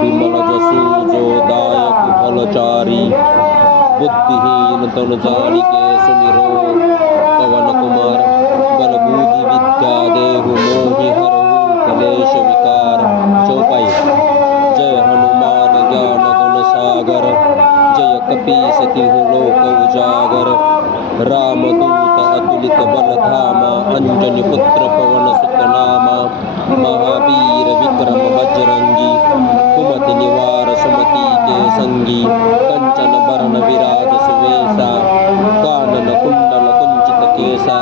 विमल जसु जो दायक फलचारी बुद्धिहीन तनु जानिके सुमिरो पवन कुमार बल बुद्धि विद्या देहु मोहि हरहु कलेश विकार। चौपाई। जय हनुमान ज्ञान गुण सागर जय कपीस तिहु लोक उजागर। रामदूत अतुलित बल धामा अंजनी पुत्र पवन सुत नामा। महावीर विक्रम बजरंगी कुमति निवार सुमति के संगी। कंचन बरन विराज सुवेशा कानन कुंडल कुंचित केसा।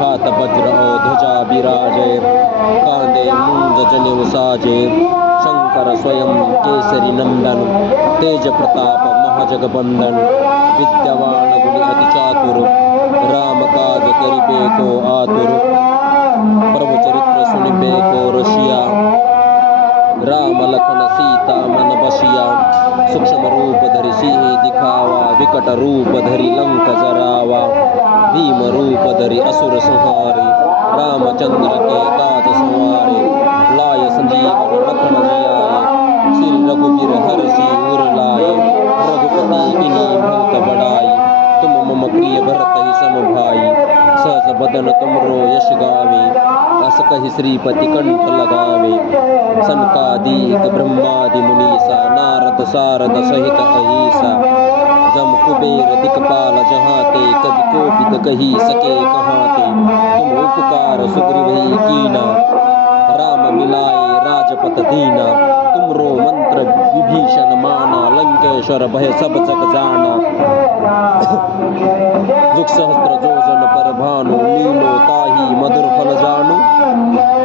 हाथ वज्र और ध्वजा विराजे कांधे मूंज जनेऊ साजे। शंकर स्वयं केसरी नंदन तेज प्रताप महाजगबंदन। विद्यावान गुणी अति चातुर राम काज करिबे को आतुर। प्रभु चरित्र सुनिबे को रसिया राम लखन सीता मन बसिया। सूक्ष्म रूप धरि सिंह दिखावा विकट रूप धरि लंक जरावा। भीम रूप धरि असुर संहारे रामचंद्र के काज संवारे। लाय संजीवन लखन जियाए श्री रघुबीर हरषि उर लाए। रघुपति किन्हीं बहुत बड़ाई तुम मम प्रिय भरत ही सम भाई। सहस बदन तुमरो यश गावे अस कहि श्रीपति कंठ लगावे। सनकादिक ब्रह्मादि मुनीसा नारद सारद सहित अहिसा। जम कुबेर दिक्पाल जहाँ ते कवि कोविद कही सके कहाँ ते। तुम उपकार सुग्रीव कीना राम मिलाए राजपत दीना। तुमरो मंत्र विभीषण माना लंकेश्वर भय सब जग जाना। जुग सहस्त्र जोजन पर भानु लीलो ताही मधुर फल जानु।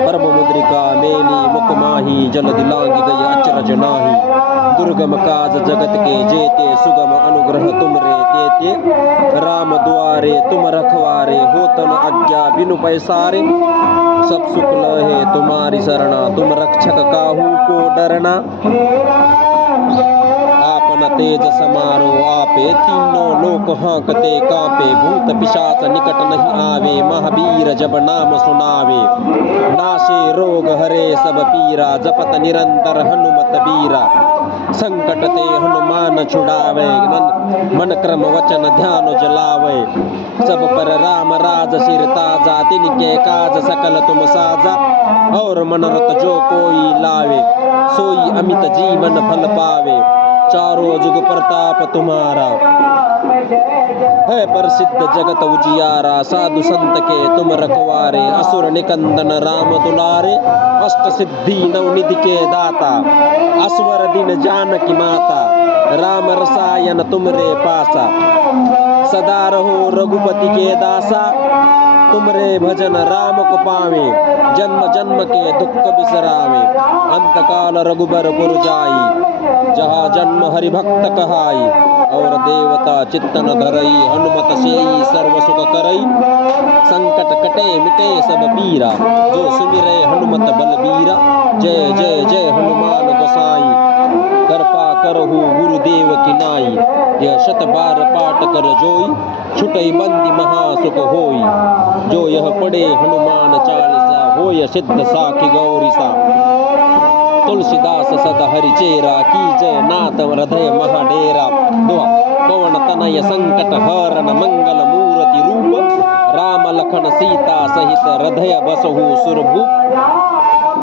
परम मुद्रिका मेली मुख माही जल दिलांगी गई अचरज नाही। दुर्गम काज जगत के जेते सुगम अनुग्रह तुमरे तेते। राम दुआरे तुम रखवारे होतन आज्ञा बिनु पैसारे। सब सुख लहे तुम्हारी शरणा तुम रक्षक काहू को डरना। आपन तेज समारो आपे तीनों लोक हाँकते कांपे। भूत पिशाच निकट नहीं आवे महावीर जब नाम सुनावे। नाशे रोग हरे सब पीरा जपत निरंतर हनुमत बीरा। संकट ते हनुमान छुड़ावे मन क्रम वचन ध्यान जलावे। सब पर राम राज सिर ताजा तिनके काज सकल तुम साजा। और मनोरथ जो कोई लावे सोई अमित जीवन फल पावे। चारों जुग प्रताप तुम्हारा है प्रसिद्ध जगत उजियारा। साधु संत के तुम रखवारे असुर निकंदन राम दुलारे। अष्ट सिद्धि नवनिधि के दाता असवर दिन जानकी माता। राम रसायन तुमरे पासा सदा रहो रघुपति के दासा। तुमरे भजन राम को पावे जन्म जन्म के दुख बिसरावे। अंत काल रघुबर पुर जाई जहाँ जन्म हरि भक्त कहाई। और देवता चित्तन धरई हनुमत सेई सर्व सुख करई। संकट कटे मिटे सब पीरा जो सुमिरै हनुमत बलबीरा। जय जय जय हनुमान गोसाई कृपा करहु गुरुदेव की नाई। यह शत बार पाठ कर जोई छुटई बंदी महासुख होई। जो यह पढ़े हनुमान चालीसा होय सिद्ध साखी गौरीसा। तुलसीदास सदा हरिचेरा की जय नाथ हृदय महाडेरा। दुआ पवन तनय संकट हरण मंगल मूर्ति रूप। राम लखन सीता सहित हृदय बसहु सुरभूप।